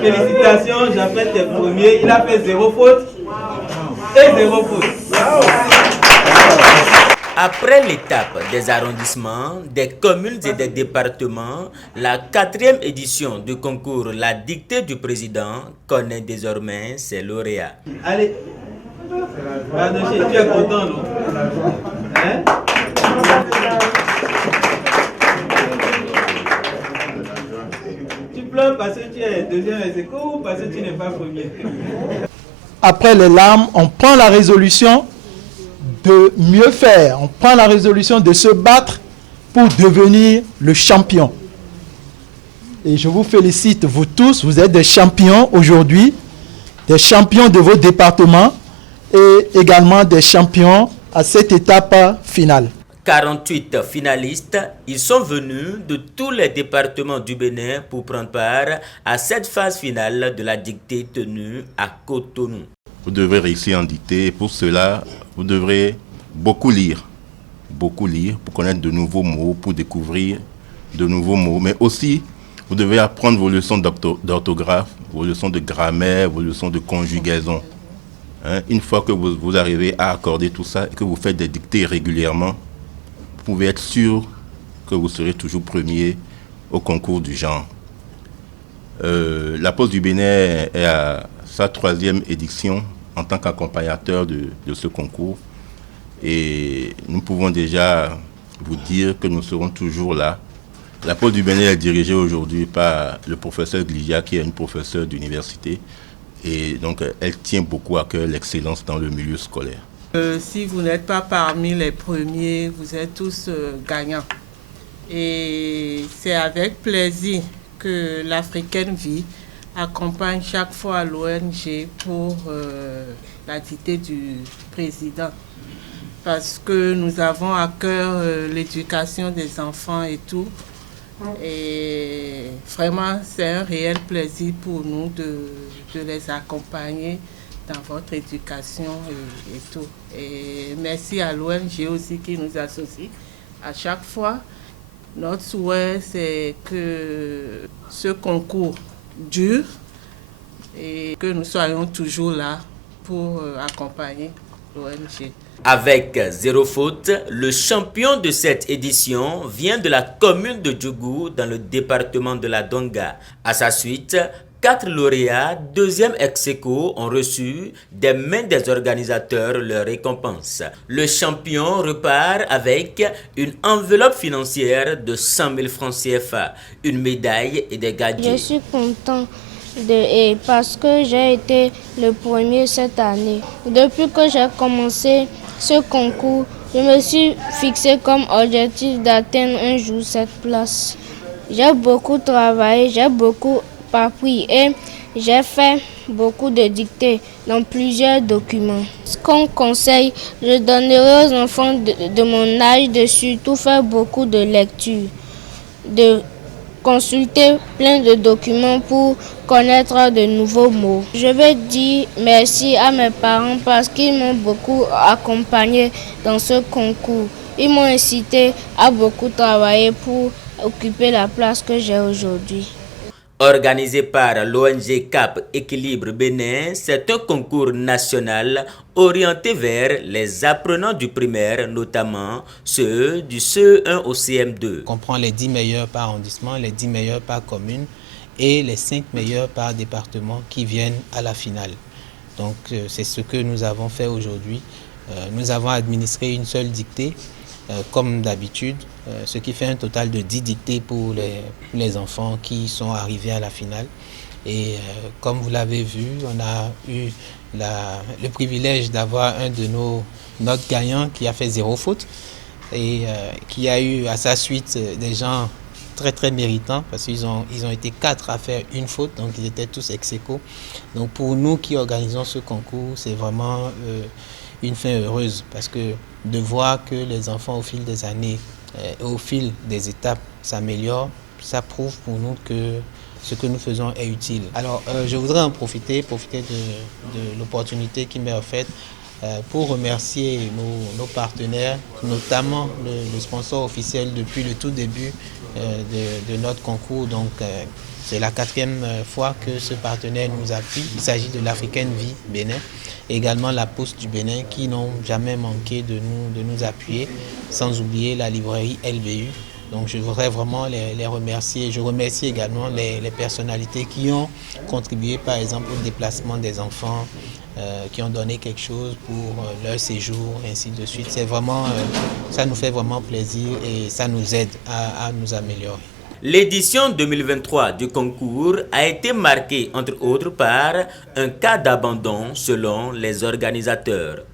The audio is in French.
Félicitations, Japhet est premier. Il a fait 0 faute et 0 faute. Après l'étape des arrondissements, des communes et des départements, la 4e édition du concours La dictée du président connaît désormais ses lauréats. Allez, Pardochet, tu es content, non? Hein? Tu pleures parce que tu es deuxième ex-aequo ou parce que tu n'es pas premier? Après les larmes, on prend la résolution de mieux faire. On prend la résolution de se battre pour devenir le champion. Et je vous félicite, vous tous, vous êtes des champions aujourd'hui, des champions de vos départements et également des champions à cette étape finale. 48 finalistes, ils sont venus de tous les départements du Bénin pour prendre part à cette phase finale de la dictée tenue à Cotonou. Vous devrez réussir en dictée et pour cela, vous devrez beaucoup lire pour connaître de nouveaux mots, pour découvrir de nouveaux mots, mais aussi vous devez apprendre vos leçons d'orthographe, vos leçons de grammaire, vos leçons de conjugaison. Une fois que vous arrivez à accorder tout ça et que vous faites des dictées régulièrement, vous pouvez être sûr que vous serez toujours premier au concours du genre. La Poste du Bénin est à sa 3e édition en tant qu'accompagnateur de ce concours. Et nous pouvons déjà vous dire que nous serons toujours là. La Poste du Bénin est dirigée aujourd'hui par le professeur Gligia, qui est une professeure d'université. Et donc, elle tient beaucoup à cœur l'excellence dans le milieu scolaire. Si vous n'êtes pas parmi les premiers, vous êtes tous gagnants. Et c'est avec plaisir que l'Africaine Vie accompagne chaque fois l'ONG pour la dictée du président. Parce que nous avons à cœur l'éducation des enfants et tout. Et vraiment, c'est un réel plaisir pour nous de les accompagner dans votre éducation et tout. Et merci à l'ONG aussi qui nous associe à chaque fois. Notre souhait, c'est que ce concours dure et que nous soyons toujours là pour accompagner l'ONG. Avec 0 faute, le champion de cette édition vient de la commune de Djougou dans le département de la Donga. À sa suite, 4 lauréats, 2e ex-aequo, ont reçu des mains des organisateurs leur récompense. Le champion repart avec une enveloppe financière de 100 000 francs CFA, une médaille et des gadgets. Je suis content parce que j'ai été le premier cette année. Depuis que j'ai commencé ce concours, je me suis fixé comme objectif d'atteindre un jour cette place. J'ai beaucoup travaillé, j'ai beaucoup appris et j'ai fait beaucoup de dictées dans plusieurs documents. Comme conseil, je donnerai aux enfants de mon âge de surtout faire beaucoup de lectures, de consulter plein de documents pour connaître de nouveaux mots. Je vais dire merci à mes parents parce qu'ils m'ont beaucoup accompagné dans ce concours. Ils m'ont incité à beaucoup travailler pour occuper la place que j'ai aujourd'hui. Organisé par l'ONG CAP Équilibre Bénin, c'est un concours national orienté vers les apprenants du primaire, notamment ceux du CE1 au CM2. On comprend les 10 meilleurs par arrondissement, les 10 meilleurs par commune et les 5 meilleurs par département qui viennent à la finale. Donc c'est ce que nous avons fait aujourd'hui. Nous avons administré une seule dictée, comme d'habitude, ce qui fait un total de 10 dictées pour les enfants qui sont arrivés à la finale. Et comme vous l'avez vu, on a eu le privilège d'avoir un de notre gagnant qui a fait 0 faute et qui a eu à sa suite des gens très très méritants parce qu'ils ont été 4 à faire une faute, donc ils étaient tous ex-aequo. Donc pour nous qui organisons ce concours, c'est vraiment une fin heureuse parce que de voir que les enfants au fil des années, au fil des étapes s'améliorent, ça prouve pour nous que ce que nous faisons est utile. Alors je voudrais en profiter de l'opportunité qui m'est offerte pour remercier nos partenaires, notamment le sponsor officiel depuis le tout début de notre concours. Donc, c'est la 4e fois que ce partenaire nous appuie. Il s'agit de l'Africaine Vie Bénin et également la Poste du Bénin qui n'ont jamais manqué de nous appuyer, sans oublier la librairie LBU. Donc je voudrais vraiment les remercier. Je remercie également les personnalités qui ont contribué par exemple au déplacement des enfants, qui ont donné quelque chose pour leur séjour, ainsi de suite. C'est vraiment, ça nous fait vraiment plaisir et ça nous aide à nous améliorer. L'édition 2023 du concours a été marquée entre autres par un cas d'abandon selon les organisateurs.